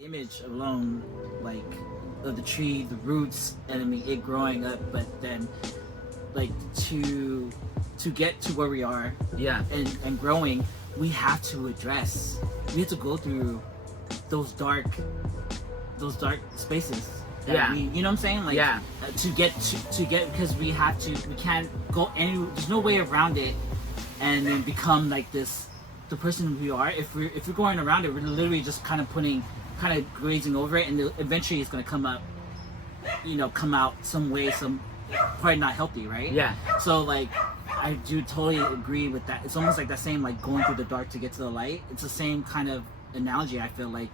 image alone, like of the tree, the roots, and I mean it growing up, but then like to get to where we are, Yeah. and growing, we have to go through those dark spaces. That Yeah. you know what I'm saying? Like, Yeah. To get because we can't go there's no way around it, and then become like the person we are. If we're going around it, we're literally just kind of grazing over it, and eventually it's going to come out some way, probably not healthy, right? Yeah. So like, I do totally agree with that. It's almost like that same, like, going through the dark to get to the light. It's the same kind of analogy. I feel like,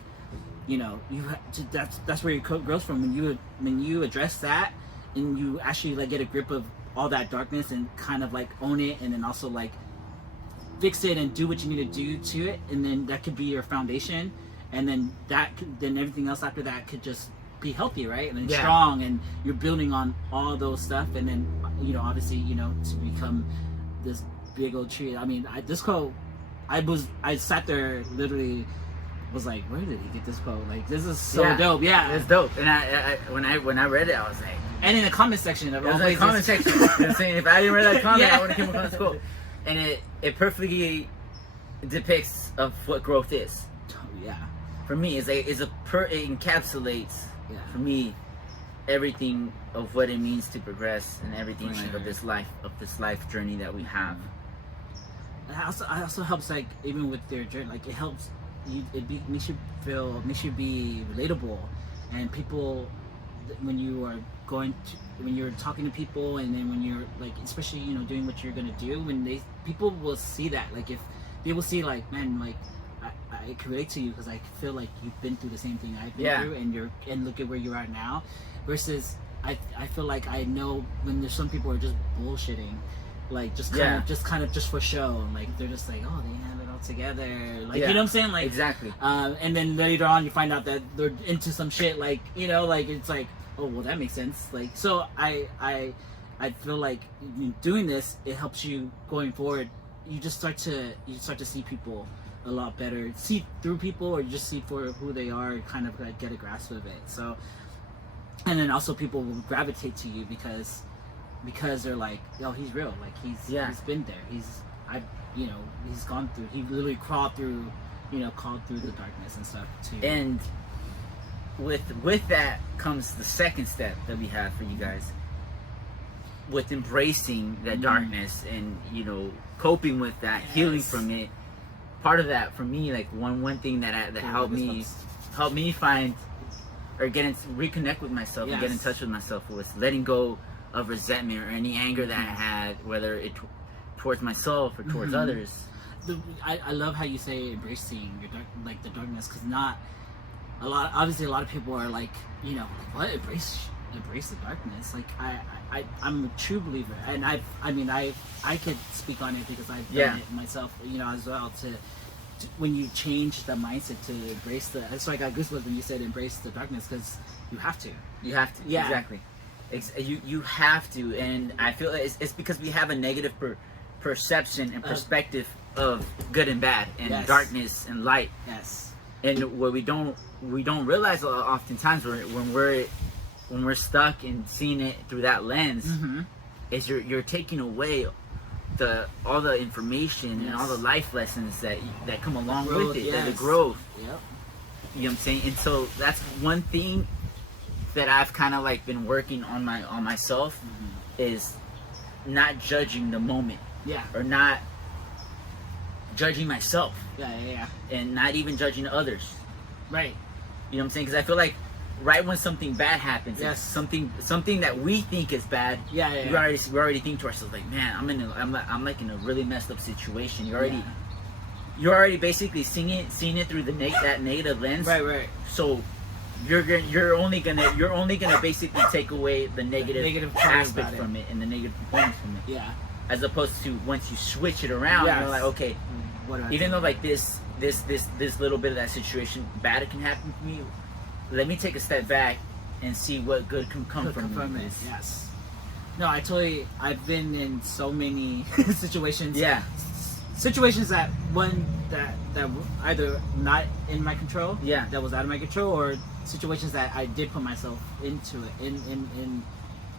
that's where your coat grows from. When you address that, and you actually like get a grip of all that darkness and kind of like own it, and then also like fix it and do what you need to do to it, and then that could be your foundation, and then then everything else after that could just be healthy, right? And then strong, and you're building on all those stuff, and then obviously to become this big old tree. I mean, this quote, I sat there literally, was like, where did he get this quote? Like, this is so dope. Yeah, it's dope. And I when I read it, I was like, and in the comment section of all places, comment section, saying if I didn't read that comment, I would have came across this quote. And it perfectly depicts of what growth is. Yeah. For me, it encapsulates for me everything of what it means to progress, and everything of this life journey that we have. It also helps, like, even with their journey, like, it helps you. Makes you be relatable, and people, when you're talking to people, and then when you're like, especially doing what you're gonna do, people will see that, like, if they will see, like, man, like, I can relate to you because I feel like you've been through the same thing I've been through, and look at where you are now. Versus I feel like I know when there's some people who are just bullshitting, like just kind of for show, and like they're just like, oh, they have it all together, like you know what I'm saying, like exactly. And then later on you find out that they're into some shit, like like it's like, oh, well, that makes sense. Like, so I feel like doing this, it helps you going forward. You start to see people a lot better, see through people, or just see for who they are, and kind of like get a grasp of it. So, and then also people will gravitate to you because they're like, yo, he's real, like he's been there, he's gone through, he literally crawled through the darkness and stuff too. And with that comes the second step that we have for you guys, with embracing that darkness and coping with that, healing from it. Part of that for me, like one thing that helped me find or reconnect with myself and get in touch with myself, was letting go of resentment or any anger that I had, whether it towards myself or towards others. I love how you say embracing the darkness, because a lot of people are like, like, what, embrace the darkness? Like, I'm a true believer, and I could speak on it because I've done it myself, as well. To when you change the mindset to embrace that's why I got goosebumps when you said embrace the darkness, because you have to. Exactly. You have to, and I feel it's because we have a negative perception and perspective of good and bad, and darkness and light. Yes. And what we don't realize oftentimes when we're stuck and seeing it through that lens, is you're taking away all the information and all the life lessons that come along with it, the growth. Yep. You know what I'm saying? And so that's one thing that I've kind of like been working on myself, is not judging the moment. Yeah. Or not judging myself. Yeah. And not even judging others. Right. You know what I'm saying? Because I feel like right when something bad happens, something that we think is bad, we already think to ourselves, like, man, I'm like in a really messed up situation. You're already basically seeing it through that negative lens. Right. So you're only gonna basically take away the negative aspect from it and the negative components from it. Yeah. As opposed to once you switch it around, you're like, okay, even though like this little bit of that situation bad can happen to me, let me take a step back and see what good can come from it. Yes. No, I've been in so many situations. Yeah. situations that were either not in my control, Yeah. that was out of my control, or situations that I did put myself into it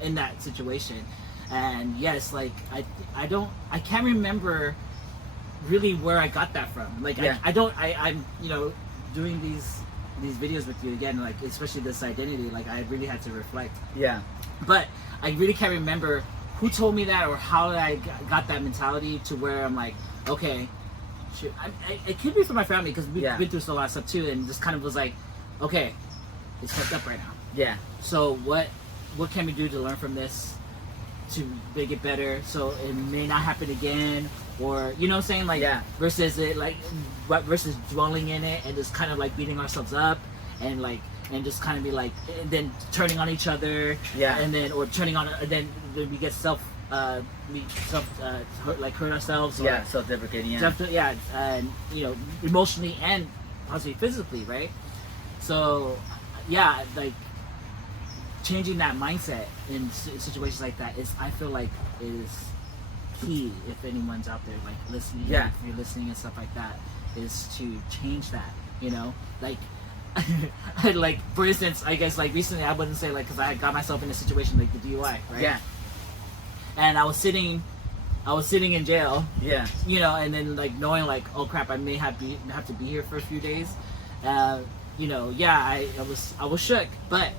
in that situation. And yes, like I can't remember really where I got that from. Like Yeah. I'm doing these videos with you again, like especially this identity, like I really had to reflect. Yeah. But I really can't remember who told me that or how I got that mentality to where I'm like, okay, shoot. It could be from my family because we've Yeah. been through a lot of stuff too, and just kind of was like, okay, it's fucked up right now. Yeah. So what can we do to learn from this to make it better so it may not happen again? Or you know what I'm saying, like Yeah. versus it like versus dwelling in it and just kind of like beating ourselves up and like and just kind of be like and then turning on each other, Yeah. and then or turning on and then we get hurt ourselves, or Yeah. Self-deprecating. Yeah. and emotionally and possibly physically, right? So yeah, like changing that mindset in situations like that is, I feel like, is key. If anyone's out there like listening, Yeah. if you're listening and stuff like that, is to change that. Like like for instance, I guess like recently, I wouldn't say like because I got myself in a situation like the DUI, right? Yeah. And I was sitting in jail, Yeah. and then like knowing like, oh crap, I may have to be here for a few days. I was shook, but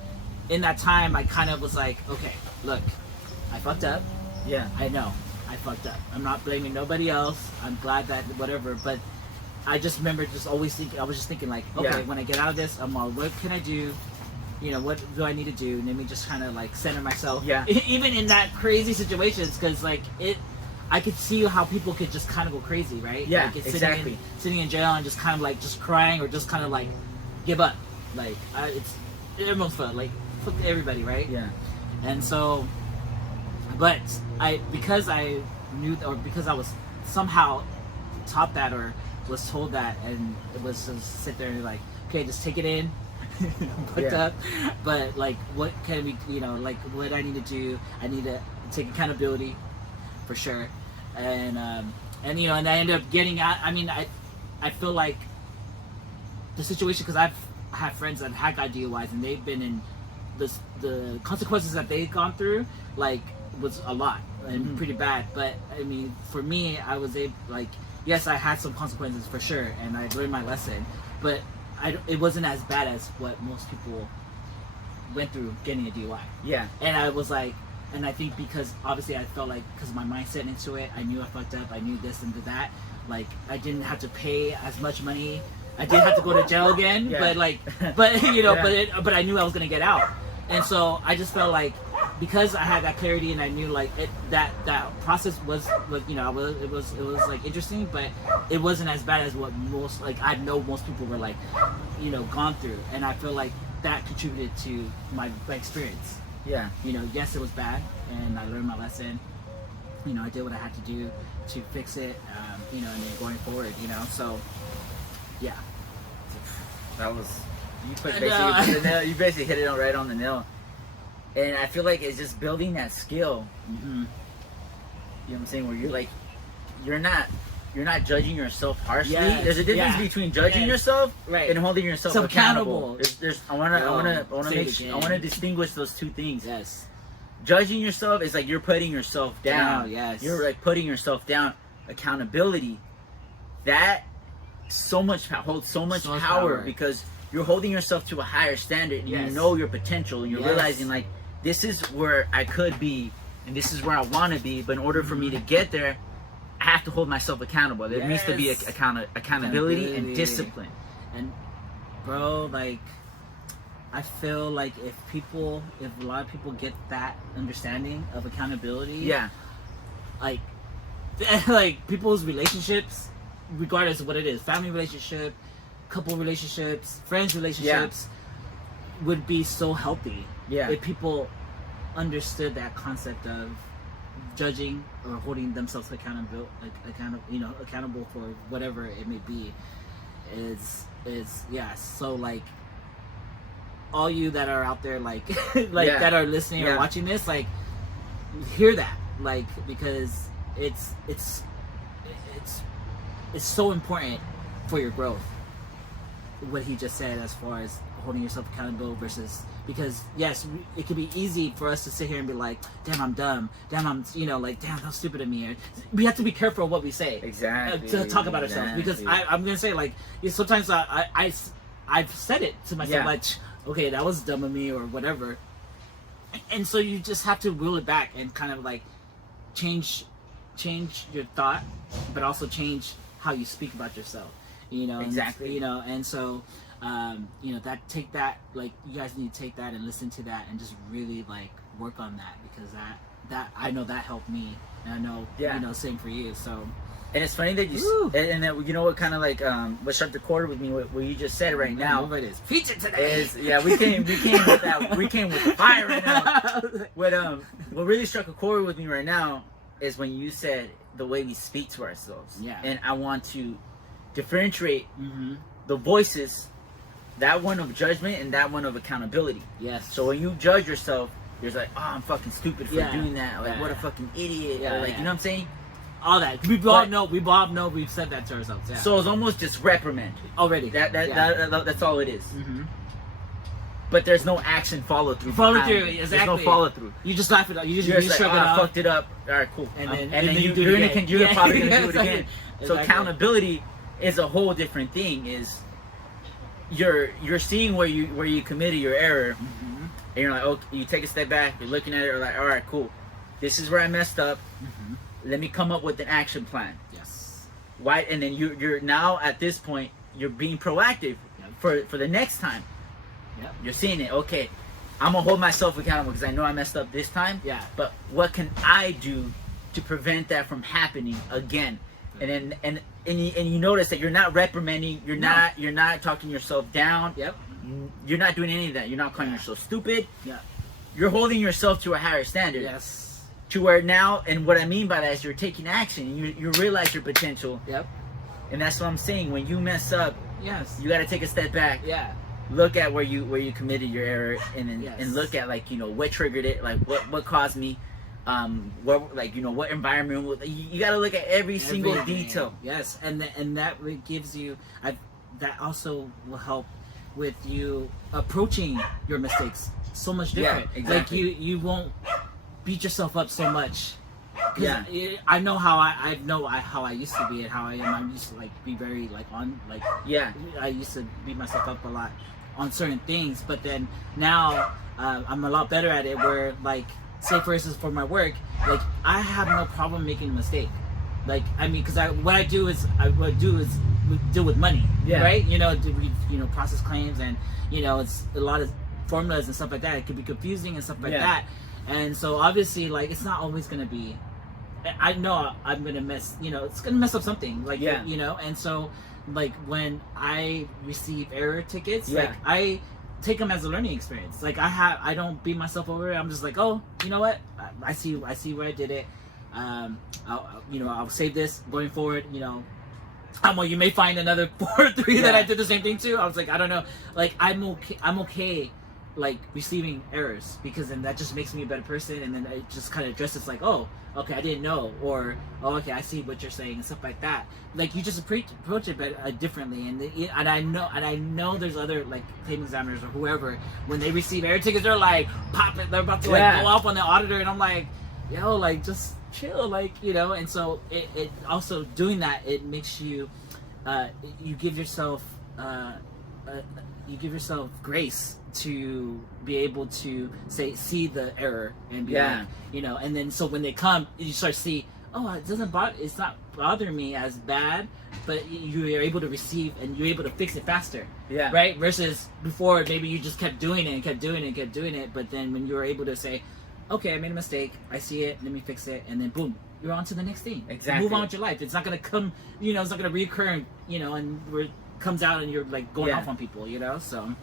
in that time I kind of was like, okay, look, I fucked up. Yeah. I know I fucked up. I'm not blaming nobody else. I'm glad that whatever, but I just remember just always thinking, I was just thinking like, okay, Yeah. when I get out of this, I'm all, what can I do? What do I need to do? And let me just kind of like center myself. Yeah. Even in that crazy situations, because like I could see how people could just kind of go crazy, right? Yeah, like it's exactly. Sitting in jail and just kind of like just crying or just kind of like give up. Like everyone's fun. Like fuck everybody, right? Yeah. And so, but because I knew, or because I was somehow taught that or was told that, and it was just sit there and like, okay, just take it in. I'm fucked Yeah. up, but like, what can we, like, what I need to do? I need to take accountability, for sure, and and I ended up getting out. I mean, I feel like the situation, because I've had friends that had got DUIs and they've been in the consequences that they've gone through, like, was a lot and Mhm. pretty bad. But I mean, for me, I was able, like, yes, I had some consequences for sure, and I learned my lesson, but it wasn't as bad as what most people went through getting a DUI. Yeah. And I was like, and I think because obviously I felt like, because my mindset into it, I knew I fucked up, I knew this and that, like I didn't have to pay as much money. I did have to go to jail again, Yeah. but like, but Yeah. but I knew I was gonna get out, and so I just felt like, because I had that clarity and I knew like that process was it was like interesting, but it wasn't as bad as what most, like, I know most people were like, gone through, and I feel like that contributed to my experience. Yeah. Yes, it was bad, and I learned my lesson. I did what I had to do to fix it, and then going forward, so yeah. That was you basically hit it right on the nail. And I feel like it's just building that skill. Mm-hmm. You know what I'm saying? Where you're like, you're not judging yourself harshly. Yes, There's a difference yeah. between judging Yes. yourself Right. and holding yourself So accountable. accountable. I wanna Say it make again. I wanna distinguish those two things. Yes. Judging yourself is like you're putting yourself down. Down, yes. You're like putting yourself down. Accountability, that holds so much power, because you're holding yourself to a higher standard, and Yes. you know your potential, and you're Yes. realizing like, this is where I could be, and this is where I want to be. But in order for me to get there, I have to hold myself accountable. There needs to be Yes. accountability and discipline. And bro, like, I feel like if a lot of people get that understanding of accountability, Yeah, like like people's relationships, regardless of what it is, family relationship, couple relationships, friends relationships, would be so healthy. yeah, If people understood that concept of judging or holding themselves accountable for whatever it may be, is so like, all you that are out there, like like Yeah. that are listening Yeah. or watching this, like, hear that, like, because it's it's so important for your growth. What he just said, as far as holding yourself accountable versus, because yes, it could be easy for us to sit here and be like, damn, I'm dumb, damn, I'm, you know, like, damn, that's stupid of me. Or, we have to be careful of what we say to talk about ourselves, because I'm gonna say, like, sometimes I've said it to myself, like, okay, that was dumb of me or whatever, and so you just have to reel it back and kind of like change your thought, but also change how you speak about yourself, you know. Exactly. You know, and so you know, take that, like, you guys need to take that and listen to that and just really like work on that, because that I know that helped me, and I know you know, same for you. So, and it's funny that you and that, you know, what kind of like what struck the chord with me, what you just said right now. It is feature today. Is we came with that, we came with the fire right now. What really struck a chord with me right now is when you said the way we speak to ourselves. Yeah. And I want to differentiate the voices, that one of judgment and that one of accountability. Yes. So when you judge yourself, you're like, oh, I'm fucking stupid for doing that. Like, what a fucking idiot. Or like, you know what I'm saying? All that. We all know we've said that to ourselves. Yeah. So it's almost just reprimand. Already. That's all it is. Mm-hmm. But there's no action follow through. Exactly. There's no follow through. You just laugh it up. You just shrug like, it off. I fucked it up. All right, cool. And then you're probably gonna do it again. So Exactly. accountability is a whole different thing. Is you're seeing where you committed your error, and you're like, okay, you take a step back. You're looking at it. You're like, all right, cool. This is where I messed up. Let me come up with an action plan. Yes. Why? And then you're now at this point, you're being proactive for the next time. Yep. You're seeing it. Okay, I'm gonna hold myself accountable because I know I messed up this time. Yeah. But what can I do to prevent that from happening again? And then you notice that you're not reprimanding. You're not talking yourself down. Yep. You're not doing any of that. You're not calling yourself stupid. Yeah. You're holding yourself to a higher standard. Yes. To where now, and what I mean by that is you're taking action. And you realize your potential. Yep. And that's what I'm saying. When you mess up, Yes. you got to take a step back. Yeah. Look at where you committed your error, and then and look at, like, you know, what triggered it, like what caused me, what, like, you know, what environment. You got to look at every single detail. Yes, and that gives you. That also will help with you approaching your mistakes so much different. Yeah, exactly. Like you won't beat yourself up so much. Yeah. I know how how I used to be and how I am. I used to, like, be very, like, on, like, I used to beat myself up a lot on certain things, but then now I'm a lot better at it, where, like, say for instance for my work, like, I have no problem making a mistake. Like, I mean, because what I do is we deal with money, right? You know, we process claims, and, you know, it's a lot of formulas and stuff like that. It could be confusing and stuff like that. And so obviously, like, it's not always gonna be. I know I'm gonna mess. You know, it's gonna mess up something. Like, you know, and so, like, when I receive error tickets, like, I take them as a learning experience. Like, I don't beat myself over it. I'm just like, oh, you know what? I see where I did it. I'll save this going forward. You know, you may find another 4 or 3 that I did the same thing to. I was like, I don't know. Like, I'm okay. Like, receiving errors, because then that just makes me a better person, and then it just kind of addresses, like, oh, okay, I didn't know, or, oh, okay, I see what you're saying, and stuff like that. Like, you just approach it differently, and I know there's other, like, payment examiners or whoever, when they receive error tickets, they're like they're about to like go off on the auditor, and I'm like, yo, like, just chill, like, you know. And so it also, doing that, it makes you you give yourself grace to be able to see the error and be like, you know, and then so when they come, you start to see, oh, it's not bothering me as bad, but you're able to receive and you're able to fix it faster. Right? Versus before, maybe you just kept doing it, but then when you're able to say, okay, I made a mistake, I see it, let me fix it, and then boom, you're on to the next thing. Exactly. Move on with your life. It's not gonna come, you know, it's not gonna reoccur, you know, and where it comes out and you're, like, going off on people, you know. So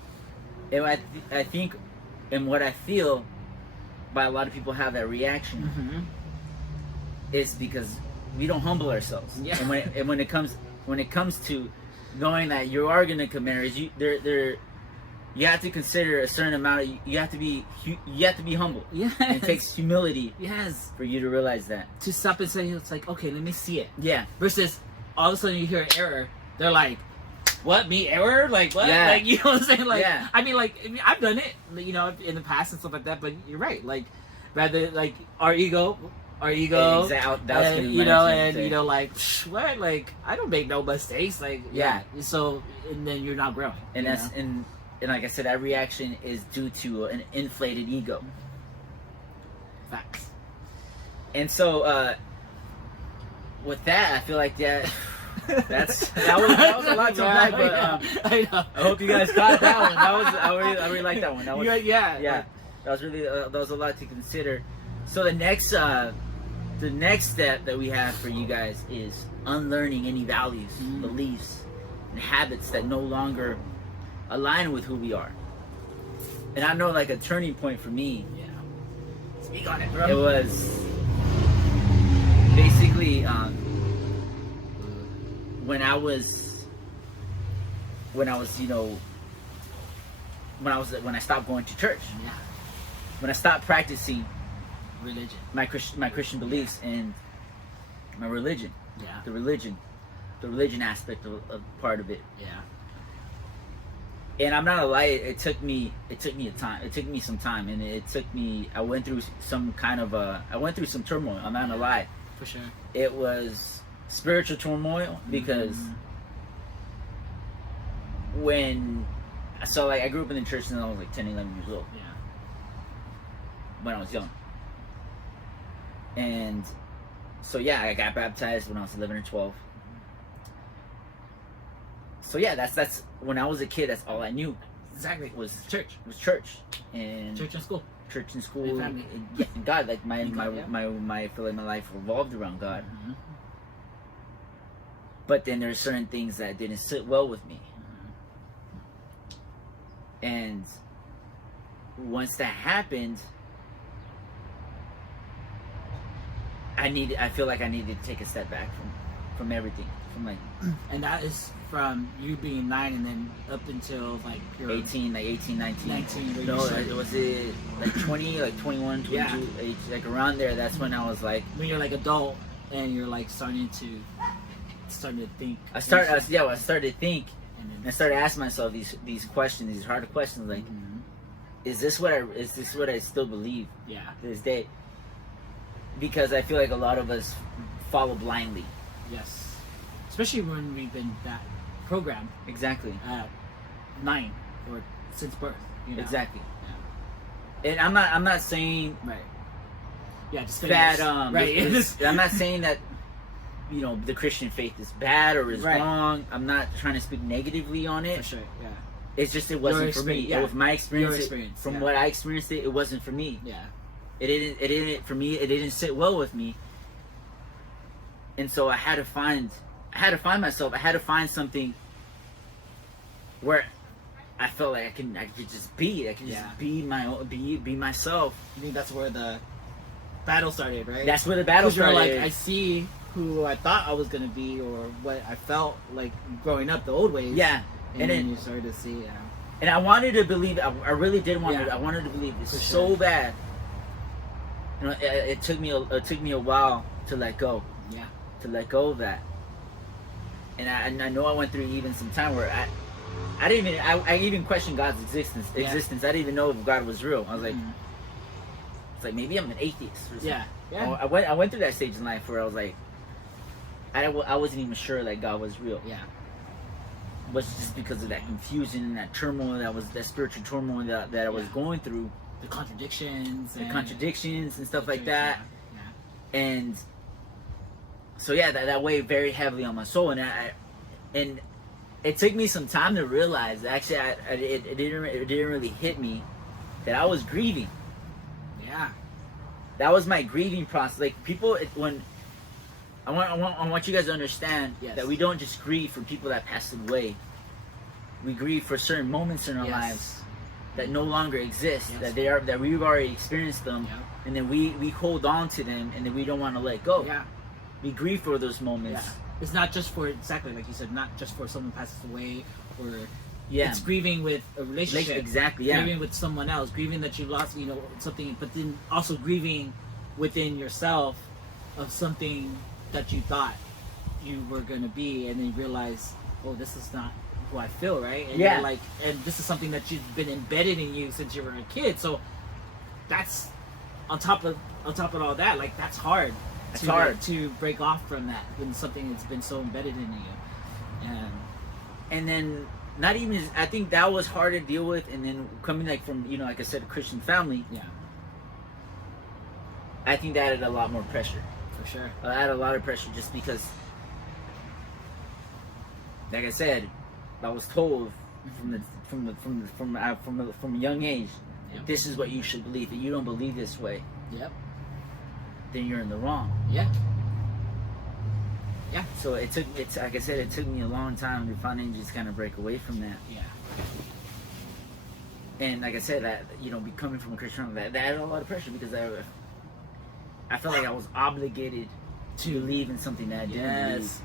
and I think, and what I feel why a lot of people have that reaction is because we don't humble ourselves. And when it comes to knowing that you are gonna commit errors, you have to consider a certain amount of, you have to be humble. It takes humility for you to realize that. To stop and say, it's like, okay, let me see it. Yeah. Versus, all of a sudden you hear an error, they're like, what, me error? Like what? Yeah. Like, you know what I'm saying? Like, Yeah. I mean, I've done it, you know, in the past and stuff like that. But you're right. Like, rather like our ego. Exactly. And, you know, and you know, like, what? Like, I don't make no mistakes. Like, Yeah. So, and then you're not growing. And you that's know? and like I said, that reaction is due to an inflated ego. Facts. And so, with that, I feel like that was a lot to unpack, but I know. I hope you guys caught that one. I really like that one. That was yeah. that was really that was a lot to consider. So the next step that we have for you guys is unlearning any values, beliefs, and habits that no longer align with who we are. And I know, like, a turning point for me. Yeah. Speak on it, bro. It was basically when I was, when I stopped going to church, Yeah. when I stopped practicing Religion. my Christian beliefs and my religion, Yeah. the religion aspect of part of it. Yeah. And I'm not gonna lie, it took me some time, and I went through some turmoil. I'm not gonna lie. For sure. It was spiritual turmoil because I grew up in the church when I was like 10, 11 years old, Yeah. when I was young. And so yeah, I got baptized when I was 11 or 12. So yeah, that's when I was a kid, that's all I knew Exactly. was Church. and Church and school. church and school And family. and God. Like my And God, yeah. I feel like my life revolved around God. Mm-hmm. But then there's certain things that didn't sit well with me. And once that happened, I feel like I needed to take a step back from everything. From like And that is from you being 9 and then up until like you're 18, 19. 19, where No, you started. was it like 20, like 21, 22, Yeah. age, like around there. That's when I was like, when you're like adult and you're like starting to think. I started to think, And and I then, started asking myself these questions, these harder questions, like, is this what I still believe yeah. to this day? Because I feel like a lot of us follow blindly. Yes. Especially when we've been that programmed Exactly. at 9 or since birth. You know? Exactly. And I'm not saying Right. Yeah, just that right. I'm not saying that the Christian faith is bad or is Right. wrong. I'm not trying to speak negatively on it. For sure. Yeah. It's just it wasn't for me. experience, yeah. With my experience, Your experience, from yeah. what I experienced, it wasn't for me. Yeah. It didn't for me. It didn't sit well with me. And so I had to find myself. I had to find something where I felt like I could just be. I could just Yeah. be my own, be myself. I think that's where the battle started, right? That's where the battle 'Cause you're started. like, I see who I thought I was gonna be, or what I felt like growing up, the old ways. Yeah, and then you started to see. and I wanted to believe. I really did want. Yeah. I wanted to believe this For so sure. bad. It took me a while to let go. Yeah. To let go of that. And I know I went through even some time where I even questioned God's existence. Yeah. I didn't even know if God was real. I was like, Mhm. it's like maybe I'm an atheist. Or something. Yeah. Yeah. I went through that stage in life where I was like, I wasn't even sure that God was real. Yeah. Was just because of that confusion and that turmoil, that spiritual turmoil that I was going through, The contradictions. the and contradictions and stuff like that. Yeah. And so yeah, that weighed very heavily on my soul, and it took me some time to realize. Actually, it didn't really hit me that I was grieving. Yeah. That was my grieving process. Like people, when I want you guys to understand Yes. that we don't just grieve for people that passed away. We grieve for certain moments in our Yes. lives that no longer exist. Yes. That we've already experienced them, Yeah. and then we hold on to them, and then we don't want to let go. Yeah. We grieve for those moments. Yeah. It's not just for, exactly like you said, not just for someone passes away, or Yeah. it's grieving with a relationship. Exactly. Yeah. Grieving with someone else, grieving that you lost, something, but then also grieving within yourself of something that you thought you were gonna be, and then you realize, oh, this is not who I feel, right? And Yeah. you're like, and this is something that you've been embedded in you since you were a kid. So that's on top of all that, like that's hard. It's to, hard. like, to break off from that when something that's been so embedded in you. And then not even, I think that was hard to deal with, and then coming like from, you know, like I said, a Christian family, Yeah, I think that added a lot more pressure. for sure. I had a lot of pressure just because, like I said, I was told from a young age, Yep. this is what you should believe. If you don't believe this way, Yep. then you're in the wrong. Yeah. So it's like I said, it took me a long time to finally just kind of break away from that. Yeah. And like I said, that, you know, becoming from a Christian family, that added a lot of pressure because I felt like I was obligated to believe in something that I didn't believe. Yes.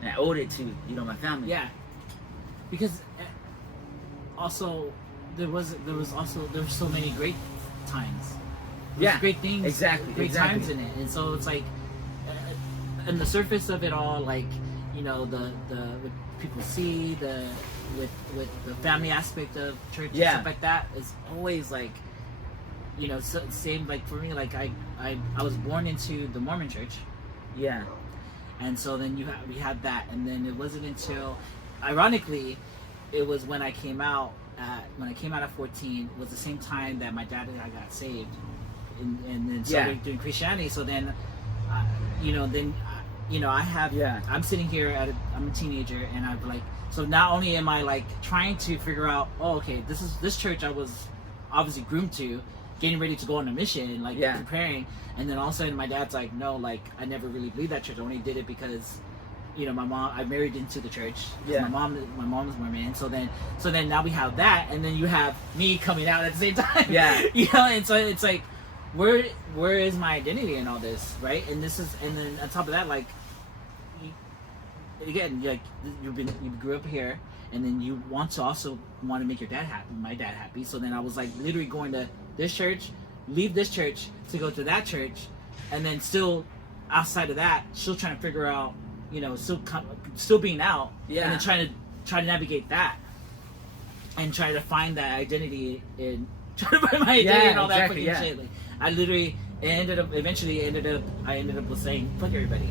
And I owed it to, you know, my family. Yeah. Because also there were so many great times. There was great things. Exactly. Great times in it, and so it's like, on the surface of it all, like, you know, the what people see, with the family aspect of church and stuff like that is always like, you know, same like for me, like I was born into the Mormon church. Yeah. And so then we had that, and then it wasn't until, ironically, it was when I came out at 14, was the same time that my dad and I got saved, and then started doing Christianity. So then, I have, I'm sitting here I'm a teenager, and I'm like, so not only am I like trying to figure out, oh, okay, this church I was obviously groomed to, getting ready to go on a mission, like preparing, and then all of a sudden my dad's like, no, like I never really believed that church. I only did it because, you know, I married into the church. My mom was Mormon. So then now we have that, and then you have me coming out at the same time. Yeah. You know, and so it's like, where is my identity in all this, right? And then on top of that, like, again, like you grew up here, and then you want to make your dad happy, my dad happy. So then I was like literally going to this church, leave this church to go to that church, and then still outside of that, still trying to figure out, you know, still being out, and then trying to navigate that, and try to find that identity in trying to find my identity and all that fucking shit. Like, I literally ended up with saying fuck everybody.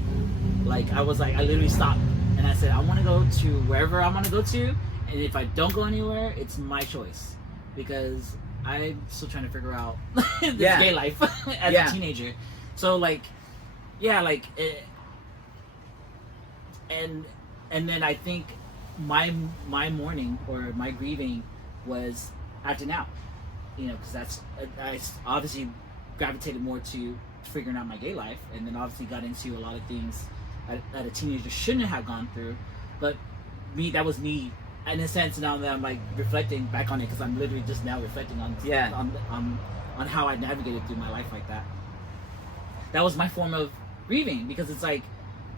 Like I literally stopped, and I said I want to go to wherever I want to go to, and if I don't go anywhere, it's my choice, because I'm still trying to figure out this gay life as a teenager. So like, and then I think my mourning or my grieving was acting out, you know, because I obviously gravitated more to figuring out my gay life, and then obviously got into a lot of things that a teenager shouldn't have gone through. But that was me in a sense. Now that I'm like reflecting back on it, because I'm literally just now reflecting on how I navigated through my life like that. That was my form of grieving, because it's like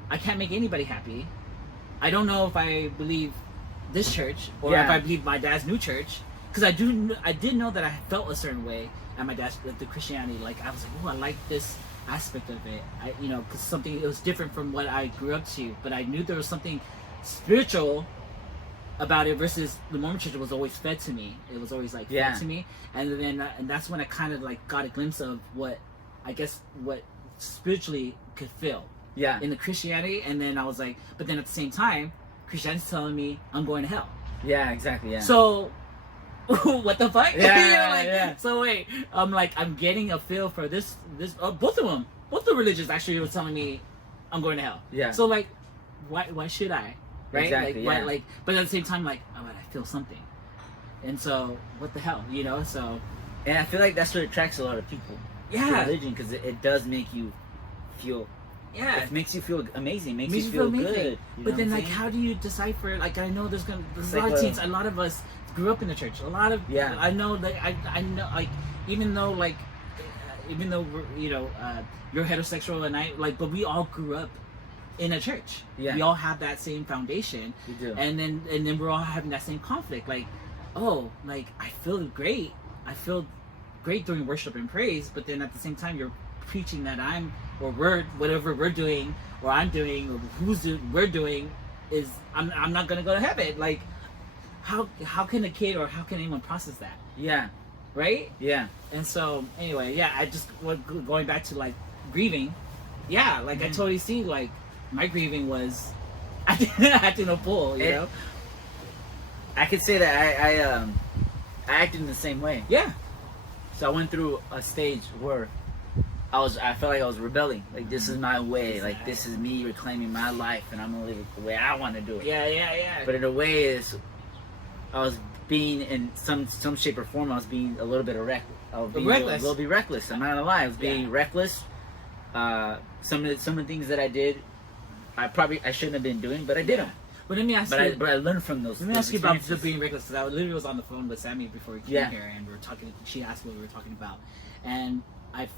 I can't make anybody happy. I don't know if I believe this church or if I believe my dad's new church, because I did know that I felt a certain way at my dad's, the Christianity. Like I was like, oh, I like this aspect of it. Because it was different from what I grew up to, but I knew there was something spiritual about it versus the Mormon church. Was always fed to me. It was always like fed to me, and then and that's when I kind of like got a glimpse of what spiritually could feel in the Christianity. And then I was like, but then at the same time, Christianity's telling me I'm going to hell. So what the fuck? So wait, I'm getting a feel for this both of them, both the religions actually were telling me I'm going to hell. So like, why should I? Right? Exactly, why, but at the same time, like, oh, I feel something, and so what the hell, you know? So, and I feel like that's what attracts a lot of people. To religion, because it does make you feel. It makes you feel amazing. Makes you feel amazing. Good. But then, like, how do you decipher? Like, I know there's a lot of teens. A lot of us grew up in the church. A lot of I know that I know, like, even though we're, you know, you're heterosexual and I like, but we all grew up in a church. We all have that same foundation. We do. And then we're all having that same conflict. Like, oh, like I feel great. I feel great during worship and praise, but then at the same time you're preaching that I'm or whatever we're doing, or I'm doing, or we're doing, is I'm not gonna go to heaven. Like, how can a kid or how can anyone process that, Yeah. right? Yeah. And so anyway, yeah, I just going back to like grieving. Yeah, like I totally see like my grieving was acting a fool, you know. I could say that I acted in the same way. Yeah. So I went through a stage where I felt like I was rebelling. Like, this is my way. Like, this is me reclaiming my life, and I'm gonna live it the way I want to do it. Yeah. But in a way, I was being in some shape or form. I was being a little bit reckless. I was being Reckless. a little bit reckless. I'm not gonna lie. I was being reckless. Some of the things that I did, I shouldn't have been doing, but I did them. But let me ask But you. I learned from those. Let me ask you about experiences. being reckless. Because I literally was on the phone with Sammy before we came here, and we were talking. She asked what we were talking about, and in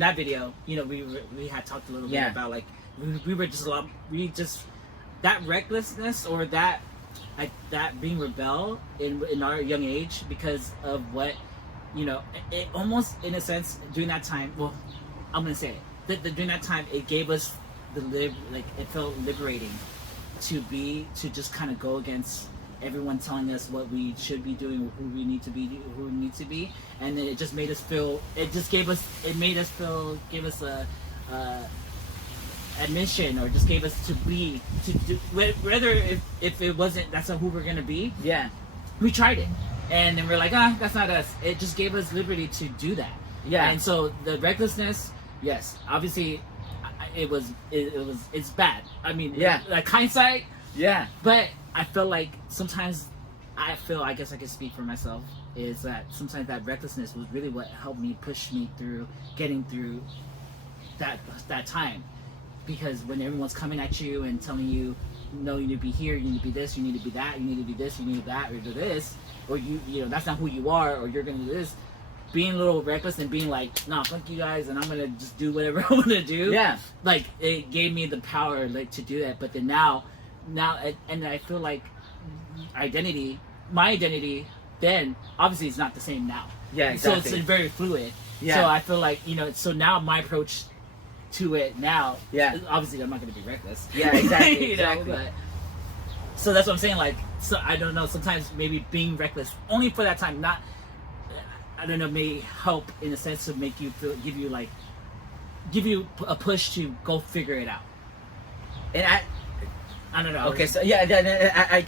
that video, you know, we had talked a little bit about like we were just that recklessness or that being rebel in our young age because of what, you know, it almost in a sense during that time. Well, I'm gonna say it. During that time, it gave us it felt liberating to just kind of go against everyone telling us what we should be doing, who we need to be, and then it just made us feel. Gave us a admission, or just gave us to do whether if it wasn't that's not who we're gonna be. Yeah, we tried it, and then we're like, that's not us. It just gave us liberty to do that. Yeah, and so the recklessness, yes, obviously. It's bad. I mean, like hindsight. Yeah. But I feel like sometimes, I guess I can speak for myself, is that sometimes that recklessness was really what helped me push me through getting through that time. Because when everyone's coming at you and telling you, no, you need to be here, you need to be this, you need to be that, you need to do this, you need to do that, or do this, or you know, that's not who you are, or you're going to do this. Being a little reckless and being like, nah, fuck you guys, and I'm gonna just do whatever I want to do. Yeah, like it gave me the power like to do that. But then now, and I feel like my identity, then obviously it's not the same now. Yeah, exactly. So it's very fluid. Yeah. So I feel like, you know, so now my approach to it now. Yeah. Obviously, I'm not gonna be reckless. Yeah, exactly. you know, exactly. But, so that's what I'm saying. Like, so I don't know. Sometimes maybe being reckless only for that time, not. I don't know, may help in a sense to make you feel, give you a push to go figure it out. And I don't know. Okay, so yeah,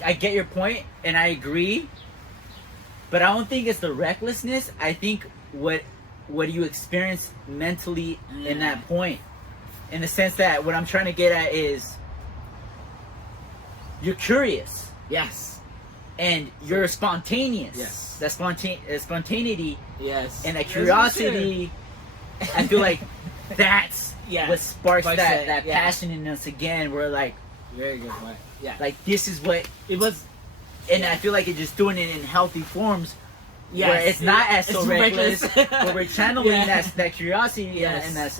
I get your point, and I agree. But I don't think it's the recklessness. I think what you experience mentally in that point, in the sense that what I'm trying to get at is you're curious. Yes. And you're spontaneous. Yes. That spontaneity. Yes. And that curiosity. I feel like that's what sparks that passion in us again. We're like, very good point. Yeah. Like, this is what it was. And I feel like it's just doing it in healthy forms. Yeah. Where it's not as so reckless. But we're channeling that curiosity and that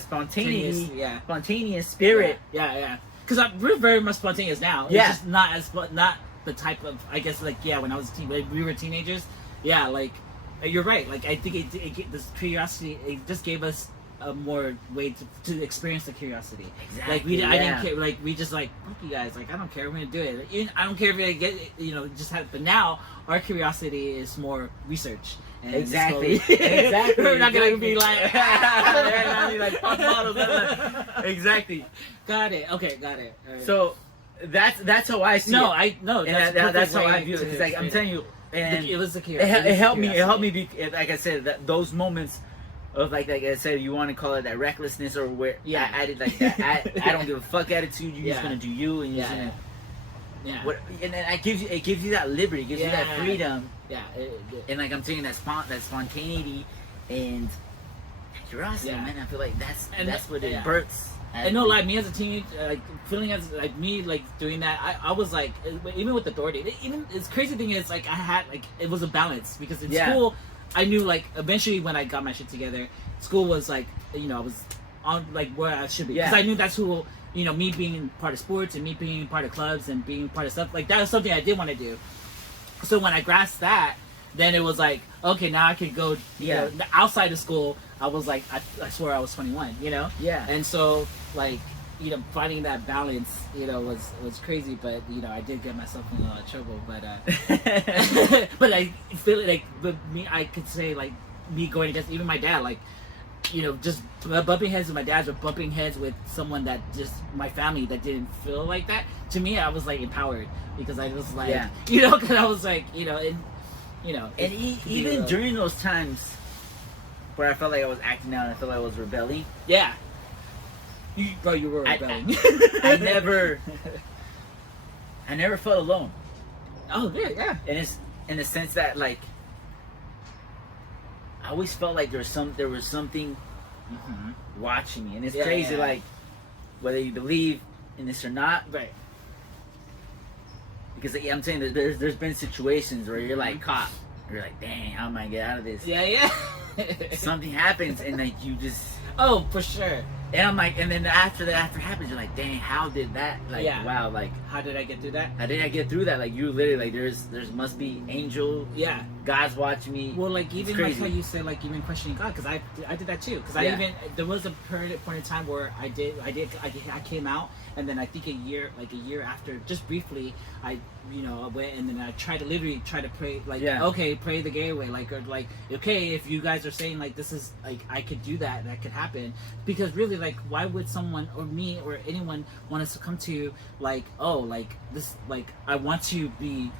spontaneity. Yeah. Spontaneous spirit. Yeah. Because we're very much spontaneous now. Yeah. It's just not the type of, I guess, like, when I was we were teenagers, like, you're right, like, I think this curiosity, it just gave us a more way to experience the curiosity. Exactly. Like, I didn't care, like, we just, like, fuck you guys, like, I don't care, we're gonna do it. Like, I don't care if I get, you know, just have, but now, our curiosity is more research. And exactly. Exactly. We're not gonna be like, pop bottles. Exactly. Got it. Okay, got it. Right. So, that's how I see it. That's how I view it. Because, like, I'm telling you, and it was the curiosity. It helped me. It helped me be, like I said, those moments of, like I said, you want to call it that recklessness, or where I added like that. I don't give a fuck attitude. You're just gonna do you, and you're just gonna. Yeah. And then it gives you that liberty, it gives you that freedom. Yeah. And like I'm saying, that spontaneity and curiosity, man. I feel like that's what it births. I know, like, me as a teenager, like, feeling as, like, me, like, doing that, I was, like, even with authority, even, this crazy thing is, like, I had, like, it was a balance, because in school, I knew, like, eventually when I got my shit together, school was, like, you know, I was on, like, where I should be, because I knew that's who, you know, me being part of sports, and me being part of clubs, and being part of stuff, like, that was something I did want to do. So when I grasped that, then it was like, okay, now I could go. Yeah. You know, outside of school, I was like, I swear I was 21. You know. Yeah. And so like, you know, finding that balance, you know, was crazy. But you know, I did get myself in a lot of trouble. But but I feel like, but me, I could say like me going against even my dad, like, you know, just bumping heads with my dad or bumping heads with someone that just my family that didn't feel like that. To me, I was like empowered because I was like, Yeah. you know, because I was like, you know, and you know, And even real. during those times where I felt like I was acting out, I felt like I was rebelling. yeah, bro, you were I- rebelling. I never felt alone. Oh yeah, yeah. And it's in the sense that like I always felt like there was something watching me, and it's Yeah, crazy. yeah. Like whether you believe in this or not, Right. because like, I'm saying that there's been situations where you're like caught. You're like, dang, how am I gonna get out of this? Yeah, yeah. Something happens, and like you just. Oh, for sure. And I'm like, and then after it happens, you're like, dang, how did that? Like, Yeah. wow, like, How did I get through that? how did I get through that? Like, you literally, like, there's must be angel, Yeah. God's watching me. Well, like It's even like crazy. how you say like even questioning God, because I did that too. Because Yeah. I even there was a point in time where I came out, and then I think a year after, just briefly, I went and then I tried to literally try to pray like, Yeah. okay, pray the gay way, like, or like, okay, if you guys are saying like this is like I could do that could happen, because really like why would someone or me or anyone want us to come to like, oh, like this, like I want to be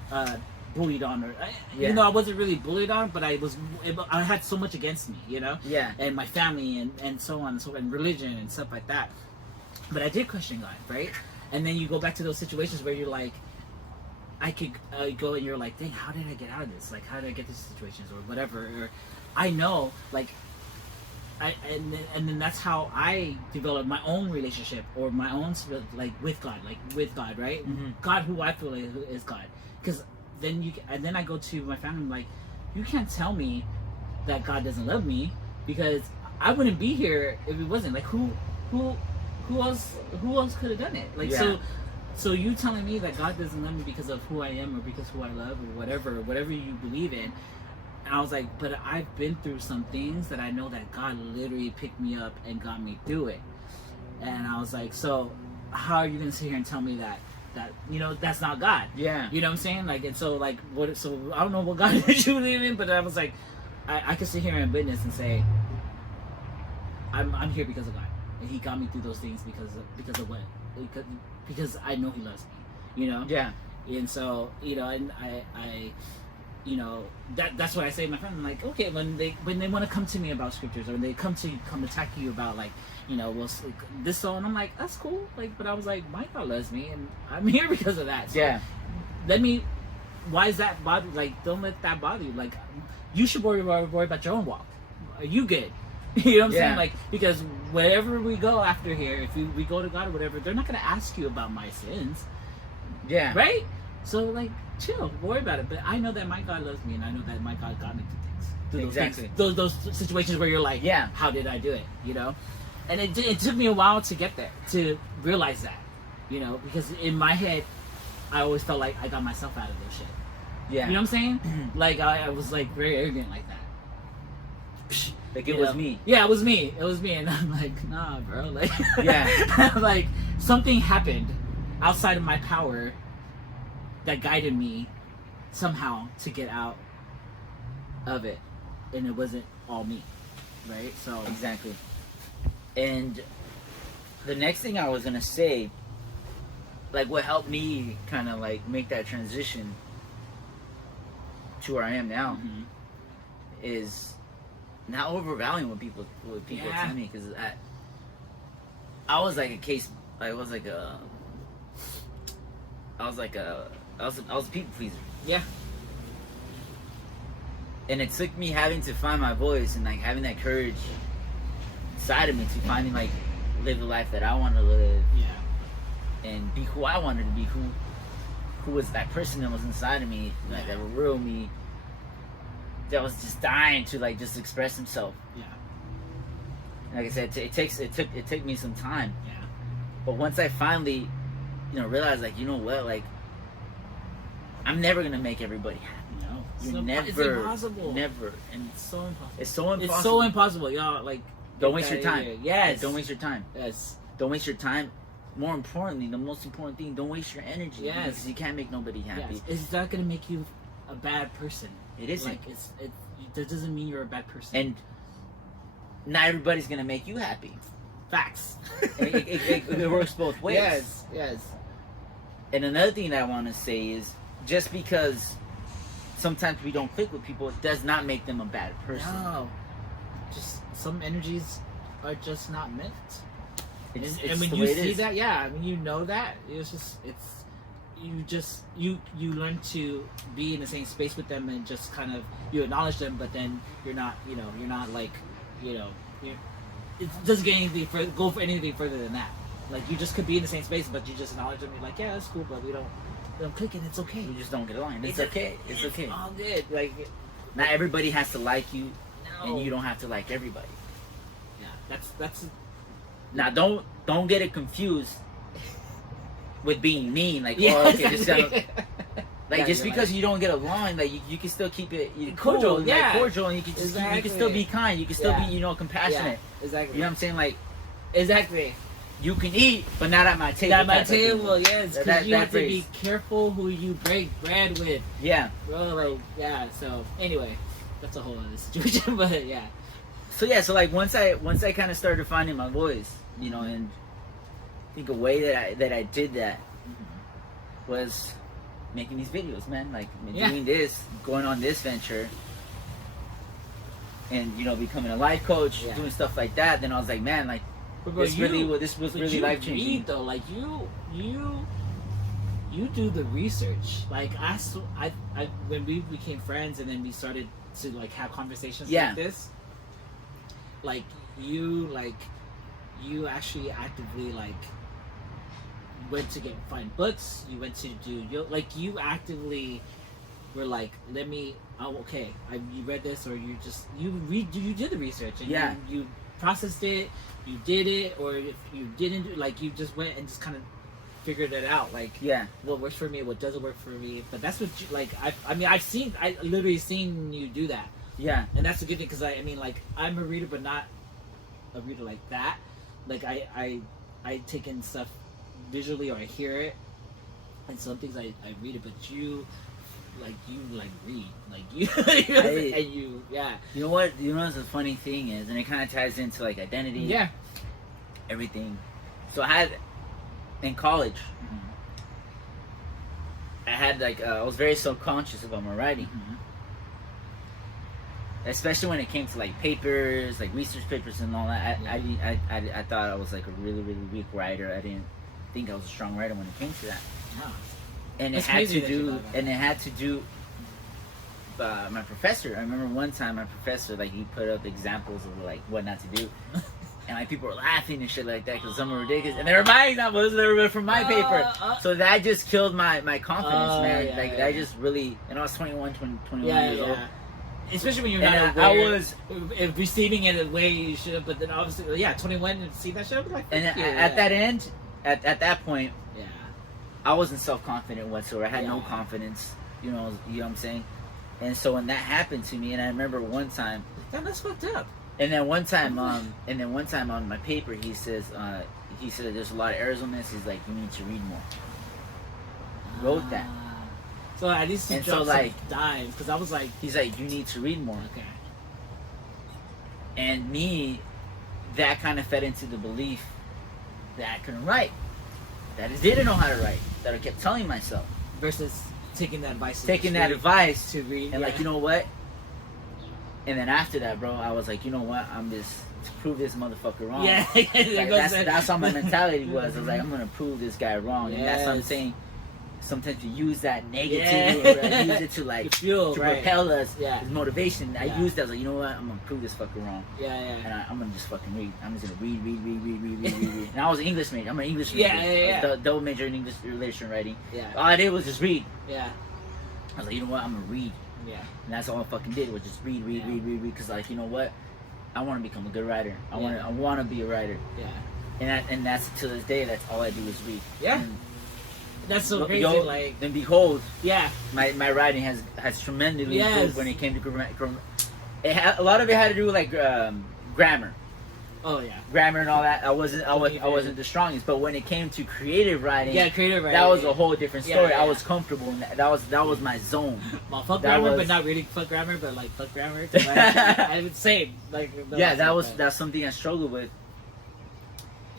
bullied on, or Yeah. even though I wasn't really bullied on, but I had so much against me, you know, Yeah. and my family and so on and so, and religion and stuff like that. But I did question God, right? And then you go back to those situations where you're like, I could go and you're like, dang, how did I get out of this? Like, how did I get these situations or whatever? Or I know, like, and then that's how I developed my own relationship or my own like with God, right? Mhm. God, who I feel is God, because then I go to my family, I'm like, you can't tell me that God doesn't love me, because I wouldn't be here if it wasn't. Like, who else could have done it? Like, Yeah. so you telling me that God doesn't love me because of who I am or because who I love or whatever you believe in. And I was like, but I've been through some things that I know that God literally picked me up and got me through it. And I was like, so how are you gonna sit here and tell me that that's not God? Yeah. You know what I'm saying? Like, and so like what? So I don't know what God did you believe in, but I was like, I could sit here and witness and say, I'm here because of God, and He got me through those things because of what? Because I know He loves me, you know. Yeah. And so and I that's what I say to my friend. I'm like, okay, when they want to come to me about scriptures, or when they come attack you about like, well, this so, and I'm like, that's cool, like, but I was like, my God loves me, and I'm here because of that. So Yeah. why is that bother? Like, don't let that bother you. Like, you should worry about your own walk. Are you good? You know what I'm saying? Yeah. Like, because wherever we go after here, if we go to God or whatever, they're not gonna ask you about my sins, Yeah. right? So like, chill, worry about it. But I know that my God loves me, and I know that my God got me through things. Exactly. Those situations where you're like, Yeah. how did I do it? You know, and it took me a while to get there, to realize that, because in my head, I always felt like I got myself out of this shit. Yeah. You know what I'm saying? Like I was like very arrogant like that. Like it You was know? me. Yeah, it was me, and I'm like, nah, bro. Like, Yeah. like something happened outside of my power that guided me somehow to get out of it, and it wasn't all me, right? So Exactly. And the next thing I was gonna say, like what helped me kind of like make that transition to where I am now, Mhm. is not overvaluing what people Yeah. tell me, because I was like a case. I was like a. I was a people pleaser, yeah, and it took me having to find my voice and like having that courage inside of me to finally like live the life that I want to live yeah, and be who I wanted to be, who was that person that was inside of me, like that real me, that was just dying to like just express himself. yeah, Like I said, it took me some time, yeah, but once I finally, realized like, what, like I'm never gonna make everybody happy. no, You're It's never, impossible. never, and It's so impossible. it's so impossible. It's so impossible, y'all. Like, Don't get waste your that in time. here. Yes. Don't waste your time. Yes. Don't waste your time. More importantly, the most important thing, don't waste your energy. Yes. Because you can't make nobody happy. Yes. It's not gonna make you a bad person. It isn't. Like, that doesn't mean you're a bad person. And not everybody's gonna make you happy. Facts. It works both ways. Yes. Yes. And another thing that I want to say is, just because sometimes we don't click with people, it does not make them a bad person. No. Just some energies are just not meant. It's And when the you way it see is. that, yeah, when you know that, you learn to be in the same space with them and just kind of you acknowledge them, but then you're not like, it doesn't get go for anything further than that. Like, you just could be in the same space, but you just acknowledge them. You're like, yeah, that's cool, but we don't click, and it's okay. We just don't get along. It's okay. It's okay. All good. Like, Not everybody has to like you, no. and you don't have to like everybody. Yeah, that's. Now, don't get it confused with being mean. Like, Yeah, oh, okay, this guy. exactly. Like, Yeah, just you're because right. you don't get along, like you can still keep it Cordial, cool, yeah. like cordial, and you can just you Exactly. can still be kind. You can still Yeah. be compassionate. Yeah, exactly. You know what I'm saying? Like, Exactly. you can eat, but not at my table. At my type of thing. table, yes, That- because you that have to be phrase. careful who you break bread with, Yeah. bro. Like, yeah. So anyway, that's a whole other situation, but yeah. So yeah, so like once I kind of started finding my voice, and I think a way that I did that was making these videos, man. Like Yeah. doing this, going on this venture, and becoming a life coach, Yeah. doing stuff like that. Then I was like, man, like But bro, this was but really you life changing. read though, like you do the research. Like I when we became friends and then we started to like have conversations Yeah. like this. Like you actually actively like went to find books. You went to do you actively were like, let me. Oh, okay. You read this, or you did the research and Yeah. you processed it. You did it, or if you didn't do, like you just went and just kind of figured it out. Like Yeah. what works for me, what doesn't work for me. But that's what you, like I literally seen you do that. Yeah. And that's a good thing because I'm a reader, but not a reader like that. Like I take in stuff visually or I hear it, and some things I read it. But you read like you and you yeah You know what? You know what the funny thing is, and it kind of ties into like identity. yeah Everything. So I had in college. I had I was very self-conscious about my writing. Especially when it came to like papers, like research papers and all that. I thought I was like a really, really weak writer. I didn't think I was a strong writer when it came to that. Wow. And That's it had crazy to that you do, thought about and it had to do. My professor. I remember one time my professor he put up examples of like what not to do, and like people were laughing and shit like that because some were ridiculous. And they were my examples. They were from my paper. So that just killed my confidence, man. Yeah, like yeah. that just really. And I was 21 yeah years old. especially when you're And not I aware was- of receiving it the way you should have, but then obviously 21 and see that shit I'd be like And fuck you, at that end, at that point, yeah I wasn't self-confident whatsoever. I had no Yeah. confidence. You know what I'm saying? And so when that happened to me, and I remember one time, damn, that's fucked up. and then one time on my paper, he said there's a lot of errors on this. He's like, you need to read more. Wrote that. So at least you And so, dropped like- some dimes because I was like, He's like, you need to read more. okay, And me, that kind of fed into the belief that I couldn't write, that I didn't know how to write, that I kept telling myself, versus taking that advice, taking that advice. to read And like, you know what? And then after that, bro, I was like, you know what? I'm just to prove this motherfucker wrong. yeah, Like, that's how my mentality was. I was like, I'm gonna prove this guy wrong, and that's what I'm Yes. saying. Sometimes you use that negative, Yeah. or use it to like fuel, to right. propel us Yeah. as motivation. I Yeah. used that, like, you know what? I'm gonna prove this fucker wrong, yeah and I'm gonna just fucking read. I'm just gonna read. And I was an English major. I'm an English major. Yeah, yeah, I was double major in English literature and writing. yeah All I did was just read. yeah I was like, you know what? I'm gonna read. yeah And that's all I fucking did was just read. Yeah. Because like, you know what? I want to become a good writer. I Yeah. want to be a writer. yeah And that's to this day. That's all I do is read. Yeah. And That's so crazy. Yo, Like, then behold, yeah, my writing has tremendously Yes. improved when it came to a lot of it had to do with like grammar. oh yeah, Grammar and all that. I wasn't the strongest, but when it came to creative writing, yeah, creative writing. that was a whole different Yeah, story. yeah. I was comfortable in that. That was my zone. Well, fuck that grammar, was- but not really fuck grammar, but like fuck grammar. I would say like Yeah, but- that's something I struggled with.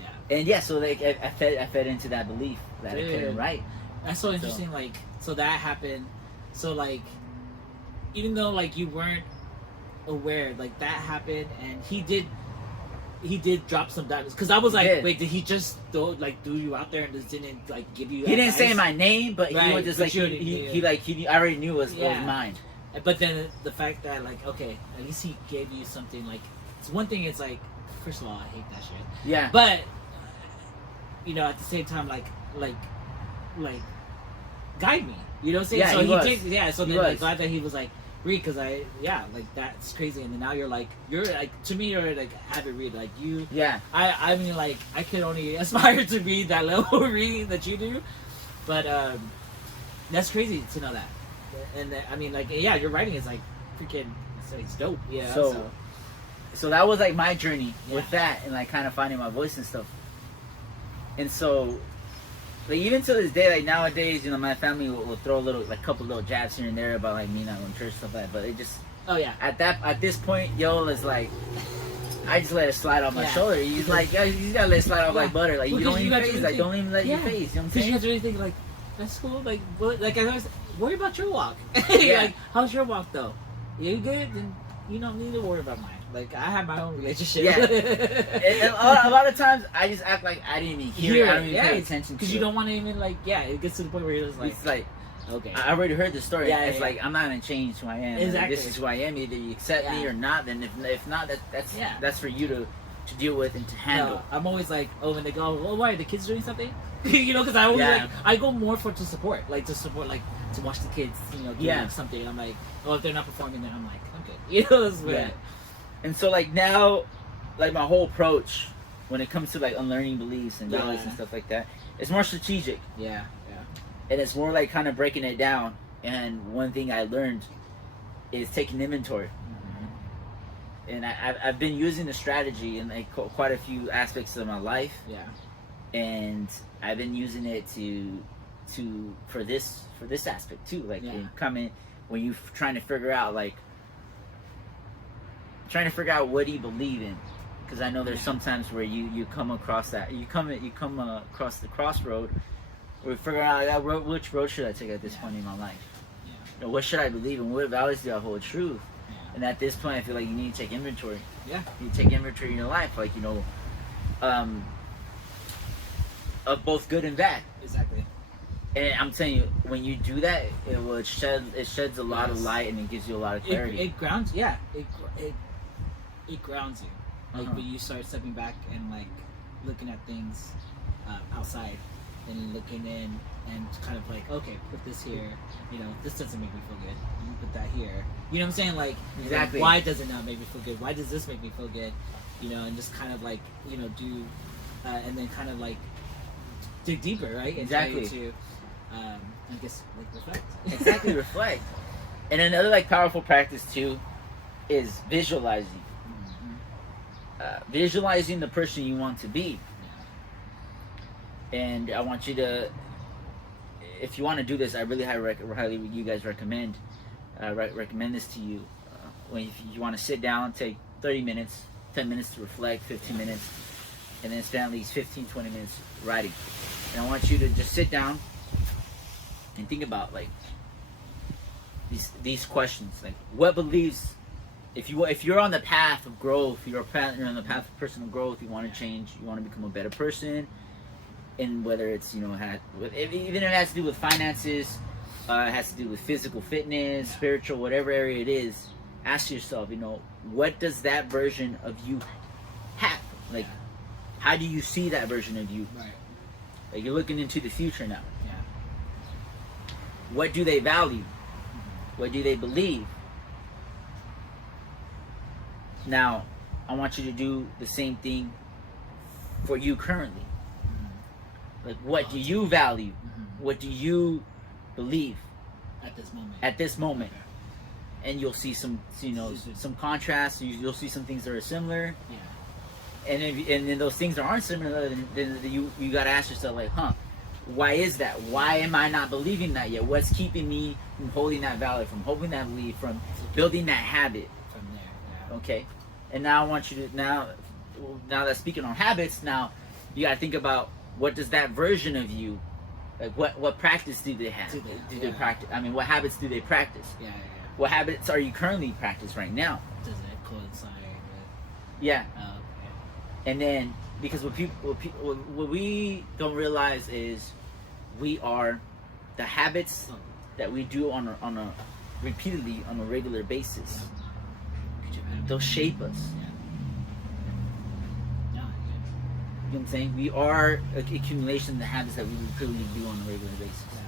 yeah. And yeah, so like I fed into that belief that I couldn't Dude. write. That's so interesting. Like, so that happened. So like, even though like you weren't aware, like that happened, and he did drop some diamonds. Because I was like, did. wait, did he just throw you out there and just didn't like give you? He didn't say advice? my name, but he Right, was just but like you he already- I already knew it was Yeah. mine. But then the fact that like, okay, at least he gave you something. Like, it's one thing. It's like, first of all, I hate that shit. Yeah. But you know, at the same time, like guide me. You know what I'm saying? Yeah, so he was. takes, yeah. So He then, like, was. glad that he was like, read, because like that's crazy. And then now you're like to me you're like avid reader. Like you, Yeah. I mean, like I could only aspire to read that level of reading that you do, but that's crazy to know that. And I mean, like, yeah, your writing is like freaking, it's dope. Yeah. So that was like my journey with Yeah. that and like kind of finding my voice and stuff. And so, like even to this day, like nowadays, you know, my family will throw a little, like couple little jabs here and there about like me not going to church stuff like that. But it just oh yeah. at this point, yo, it's like I just let it slide off my Yeah. shoulder. He's like, yeah, you gotta let it slide off like butter. Like you Because don't you even got to phase. really Like think- don't even let Yeah. you phase. You know what I'm Because you saying? have to really think like, that's cool. Like, what, like I always worry about your walk. Yeah. Like, how's your walk though? You good? Then you don't need to worry about mine. Like, I have my own relationship. Yeah. And a lot of times I just act like I didn't even hear it. I don't even pay attention to it. because you don't want to even like. Yeah, it gets to the point where you're just like, It's like okay, I already heard the story. Yeah, It's yeah. like I'm not gonna change who I am. Like, Exactly. this is who I am. Either you accept me Yeah. or not. Then if not, Yeah. that's for you to deal with and to handle. No, I'm always like, oh, when they go, oh, why are the kids doing something? You know, because I always Yeah. like, I go more for to support, like to watch the kids, you know, do Yeah. like, something. And I'm like, oh, if they're not performing, then I'm like, okay, you know, that's Yeah. weird. And so like now, like my whole approach when it comes to like unlearning beliefs and values Yeah. and stuff like that, it's more strategic Yeah, yeah, and it's more like kind of breaking it down. And one thing I learned is taking inventory. And I've been using the strategy in like quite a few aspects of my life. yeah, And I've been using it for this aspect too, like Yeah. in coming when you trying to figure out what do you believe in, because I know there's Yeah. sometimes where you come across that you come across the crossroad where you figure out which road should I take at this Yeah. point in my life. yeah, You know, what should I believe in? What values do I hold true? yeah. And at this point, I feel like you need to take inventory. Yeah. You take inventory in your life, like of both good and bad. Exactly. And I'm telling you, when you do that, it sheds a lot of Yes. light and it gives you a lot of clarity. It grounds, yeah. It grounds you. Like Uh-huh. when you start stepping back and like looking at things outside and looking in and kind of like, okay, put this here. You know, this doesn't make me feel good. You put that here. You know what I'm saying? Like, Exactly. why does it not make me feel good? Why does this make me feel good? You know, and just kind of like, you know, do, and then kind of like dig deeper, right? And try Exactly. to, I guess, like reflect. Exactly, reflect. And another like powerful practice too is visualizing. Visualizing the person you want to be. And I want you to, if you want to do this, I really highly you guys recommend recommend this to you. When if you want to sit down, take 30 minutes, 10 minutes to reflect, 15 minutes, and then spend at least 15-20 minutes writing. And I want you to just sit down and think about like these questions, like what beliefs. If you're on the path of growth, you're on the path of personal growth. You want to change. You want to become a better person. And whether it's even if it has to do with finances, it has to do with physical fitness, spiritual, whatever area it is. Ask yourself, what does that version of you have? Like, how do you see that version of you? Right. Like you're looking into the future now. Yeah. What do they value? What do they believe? Now, I want you to do the same thing for you currently. Like, what do you value? What do you believe At this moment. at this moment? Okay. And you'll see some, you know, some contrasts. You'll see some things that are similar. Yeah. And then those things that aren't similar, then you gotta ask yourself, like, why is that? Why am I not believing that yet? What's keeping me from holding that value, from holding that belief, from building that habit? From there. Yeah. Okay. And now I want you to now that speaking on habits, now you gotta think about, what does that version of you, like, what practice do they have? Do they practice? I mean, what habits do they practice? Yeah. What habits are you currently practice right now? Does it coincide with? Yeah. Yeah. And then, because what we don't realize is, we are the habits that we do on a repeatedly on a regular basis. They'll shape us. Yeah. You know what I'm saying? We are an accumulation of the habits that we repeatedly do on a regular basis. Yeah.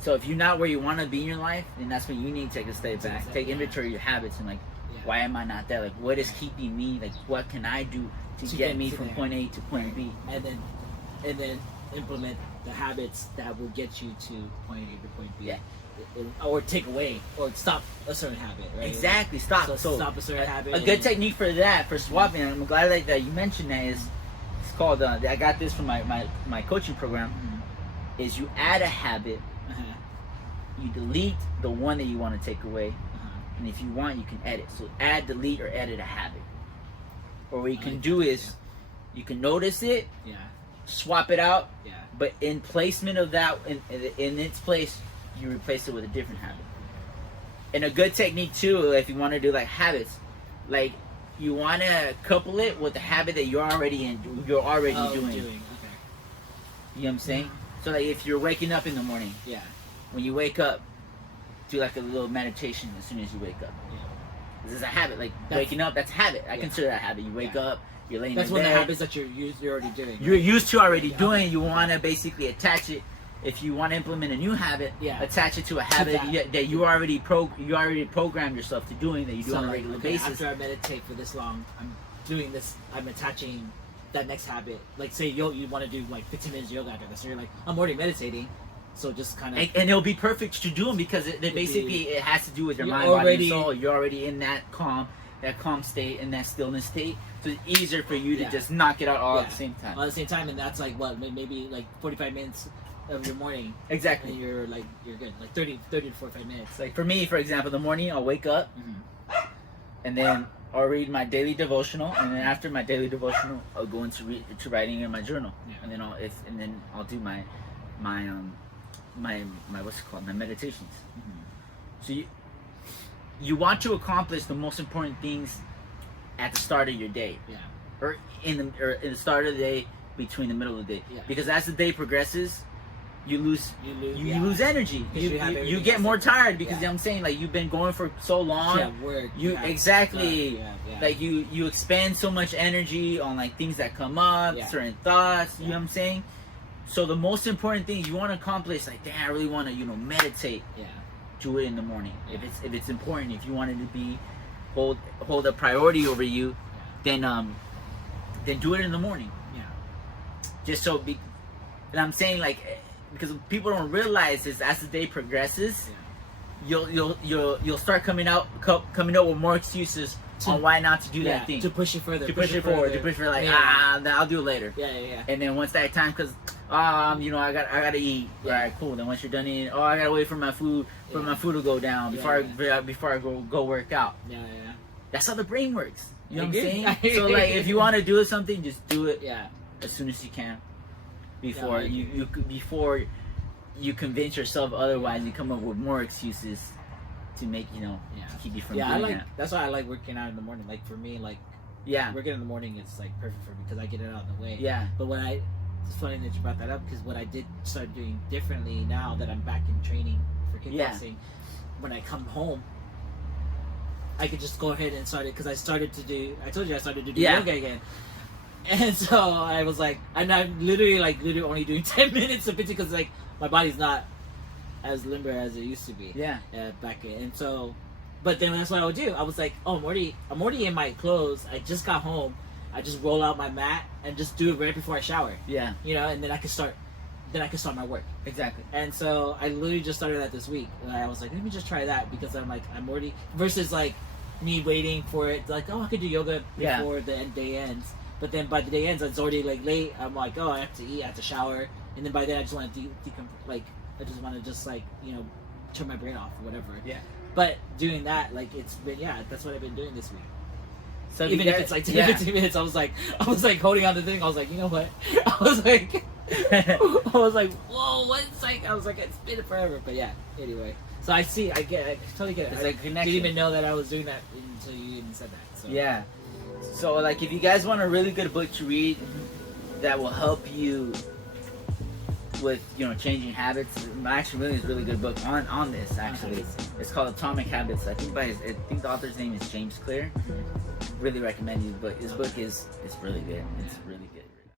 So if you're not where you want to be in your life, then that's when you need to take a step back, take Yeah. inventory of your habits, and like, Yeah. why am I not there? Like, what is keeping me? Like, what can I do to get me to from there. point A to point B? And then implement the habits that will get you to point A to point B. Yeah. Or take away or stop a certain habit, right? Exactly. Stop. So stop a certain habit. A good technique for that, for swapping, and I'm glad that you mentioned that, is it's called. I got this from my coaching program. Mhm. Is you add a habit, Uh-huh. you delete the one that you want to take away, Uh-huh. and if you want, you can edit. So add, delete, or edit a habit. Or what you I can like do that, is, you can notice it, Yeah. swap it out, Yeah. but in placement of that, in its place, you replace it with a different habit. And a good technique too, if you want to do like habits, like, you want to couple it with the habit that you're already in, you're already doing. Okay. You know what I'm saying? So like, if you're waking up in the morning, Yeah. when you wake up, do like a little meditation as soon as you wake up. Yeah. This is a habit. Like, That's- waking up, that's a habit. I Yeah. consider that a habit. You wake Yeah. up, you're laying That's in one of bed. the habits that you're already doing. You're used to already Yeah. doing. You want to basically attach it. If you want to implement a new habit, Yeah. attach it to a habit that you already programmed yourself to doing, that you do on a like, regular okay, basis. After I meditate for this long, I'm doing this. I'm attaching that next habit. Like, say you want to do like 15 minutes of yoga after this, so you're like, I'm already meditating, so just kind of. And it'll be perfect to do them, because it has to do with your You're mind, body, already- and soul. You're already in that calm state, and that stillness state. So it's easier for you to Yeah. just knock it out all at Yeah. the same time. All at the same time, and that's like what, maybe like 45 minutes of your morning, Exactly. and you're good, like 30 to 45 minutes. Like, for me, for example, in the morning, I'll wake up, Mhm. and then I'll read my daily devotional, and then after my daily devotional, I'll go into writing in my journal, Yeah. and then I'll do my what's it called, my meditations. Mhm. So you want to accomplish the most important things at the start of your day, Yeah. or in the start of the day, between the middle of the day, Yeah. because as the day progresses, you lose yeah. lose energy. Because You you have everything get else more to- tired, because yeah. you know what I'm saying, like, you've been going for so long. Yeah, work. You have exactly stuff, yeah. like you expend so much energy on like things that come up, Yeah. certain thoughts. You Yeah. know what I'm saying? So the most important thing you want to accomplish, like, damn, I really want to meditate. Yeah. Do it in the morning. Yeah. If it's important, if you want it to be hold a priority over you, then do it in the morning. Yeah. Just so and I'm saying, like, because people don't realize is, as the day progresses, you'll start coming up with more excuses on why not to do that thing. To push it further. To push it forward. To push it, like, I'll do it later. Yeah. And then once that time, because I gotta eat. Yeah. All right, cool. Then once you're done eating, I gotta wait for my food to go down before I go work out. Yeah. That's how the brain works. You know what I'm I saying? agree. So like, if you want to do something, just do it Yeah. as soon as you can. Before Yeah, before you convince yourself otherwise, you come up with more excuses to make to keep you from doing that. That's why I like working out in the morning. Like, for me, like, Yeah. working in the morning is like perfect for me because I get it out of the way. Yeah. But it's funny that you brought that up, because what I did start doing differently now that I'm back in training for kickboxing, when I come home, I could just go ahead and start it, because I started to do yoga again. And so I was like, and I'm literally only doing 10 minutes of it, because like my body's not as limber as it used to be. Yeah. Back in. And so, but then that's what I would do. I was like, oh, I'm already in my clothes. I just got home. I just roll out my mat and just do it right before I shower. Yeah. And then I could start then I can start my work. Exactly. And so I literally just started that this week. And I was like, let me just try that because I'm like, I'm already, versus like me waiting for it, like, oh, I could do yoga before the day ends. But then by the day ends, it's already like late. I'm like, oh, I have to eat, I have to shower. And then by then I just want to like, I just want to just like, you know, turn my brain off or whatever. Yeah. But doing that, like, it's been, that's what I've been doing this week. So Even if it's like 10 15 minutes, I was like holding on to the thing. I was like, you know what? I was like, whoa, what's like? I was like, it's been forever. But yeah, anyway. So I totally get it. It's I like connection. didn't even know that I was doing that until you even said that. So. Yeah. So like, if you guys want a really good book to read that will help you with, you know, changing habits, Max Really is a really good book on this. Actually, it's called Atomic Habits. I think I think the author's name is James Clear. Really recommend you, but his book is really good. It's really good.